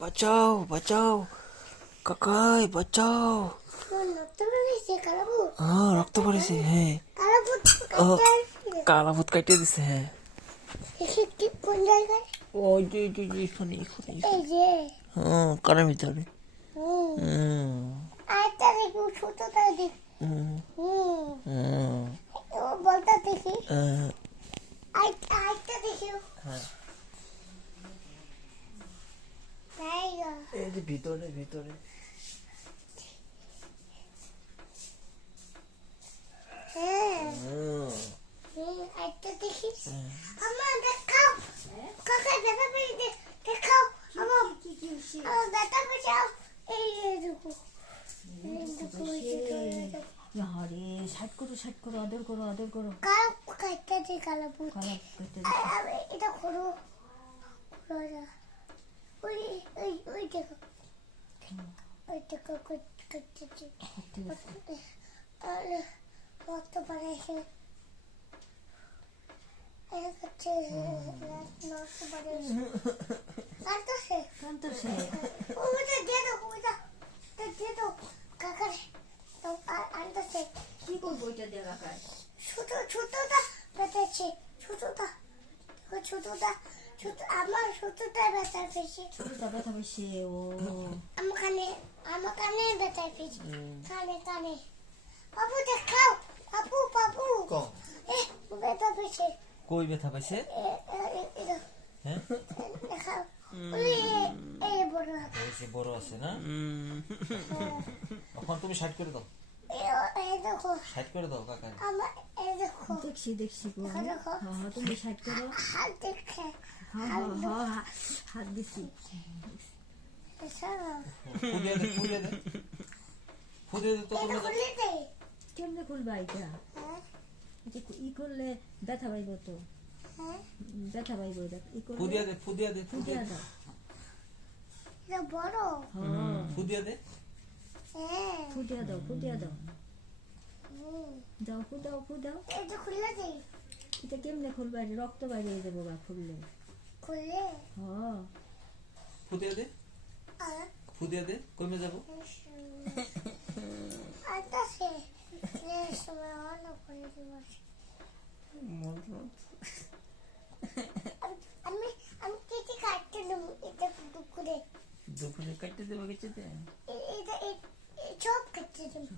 বাঁচাও বাঁচাও কাকাই বাঁচাও। হ্যাঁ রক্ত পড়েছে, হ্যাঁ কালা ভূত কাটিয়ে দিছে। হ্যাঁ ওই যে এখানে এখানে, হ্যাঁ কানের ভিতরে। এই যে ভিতরে ভিতরে সাইড করো সাইড করো, আদর করো আদর করো। এটা করো, ওই দেখো করতেছি মত বানাইছে কি করবো এটা দিয়ে কাকায়? ছোটটা বেঁচেছে, ছোটটা আমার ছোটটা ব্যথা পেয়েছে। ছোটটা ব্যথা পেয়েছে ও। আমার কানে ব্যথা পেয়েছে, কানে। বাবু দেখাও, বাবু ব্যথা পেয়েছে। কই ব্যথা পাইছে? হ্যাঁ দেখাও, বড় আছে না? এখন তুমি সাইড করে দাও, সাইড করে দাও কাকা। দেখছি গো। হ্যাঁ তুমি সাইড করো। হাত দিছি। ফুদিয়ে দে তো কেমনে খুলবা এটা? ই করলে ব্যথা পাইব তো, ব্যথা পাইব। ফুদিয়ে দে দাও। বড় ফুদিয়ে দে, ফুদিয়া দাও ফুদাও। এটা খুলে দেই। এটা কেমনে খুলবা? রক্ত বাইরে যাবো গা খুললে। হ্যাঁ ফুদিয়ে দে কমে যাবো। আমি কেটে কাটতে দেবো, এটা দুপুরে কাটতে দেবো কিছুতে, এটা সব কাটতে দেবো।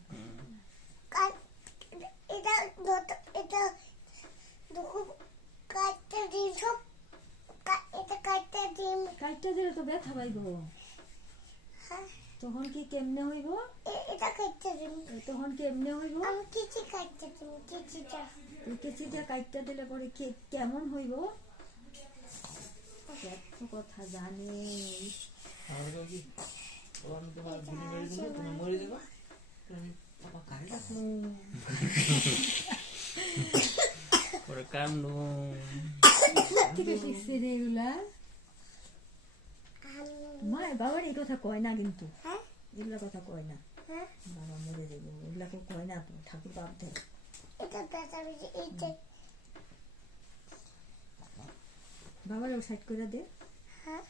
এটা দুপুর কাটতে দিন, সব এটা কাটতে দিন। কাটতে দিলে তো ব্যথা পাইব। তখন কি কেমনে হইব? এটা কাটতে দিন, তখন কেমনে হইব? আমি কিছু কাটতে দিন, কেচিটা কাটতে দিলে পরে কেমন হইব? এত কথা জানে। মরে যাবো কান্ড থেকে শিখছে রে এগুলা। মা বাবার এই কথা কয় না, কিন্তু এগুলা কথা কয় না। বাবা মরে যাবো এগুলা কয় না, ঠাকুর বাবতে। বাবারও সাইড করে দে,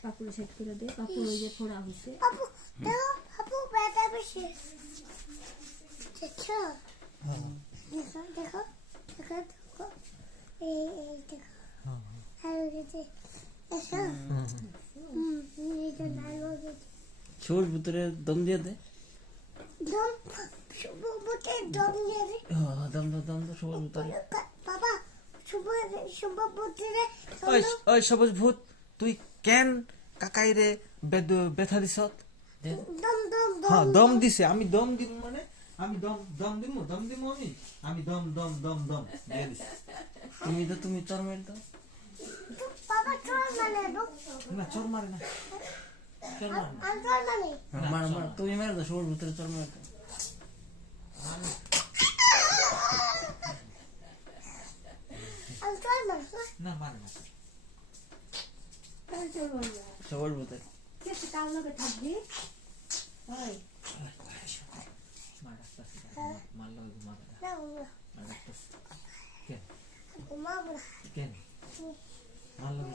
পাপুর সাইড করে দে। পাপুর ওই যে ফোড়া হয়েছে। সবুজ ভিতরে দম দিয়ে দে, দম দো সবুজ ভিতরে। ওই সবুজ ভূত, তুই কেন কাকাই রে ব্যথা দিছ? হ্যাঁ দম দিছে, আমি দম দিব মানে আমি দম দিব আমি দম দিয়ে দিছি। তুমি চর মেরে দাও না, চর মারে না, মার তুমি মেরে দাও, সবুজ ভিতরে চর মেরে দাও। না মানে না, সবার ভিতরে থাকবি। কেন মারলো?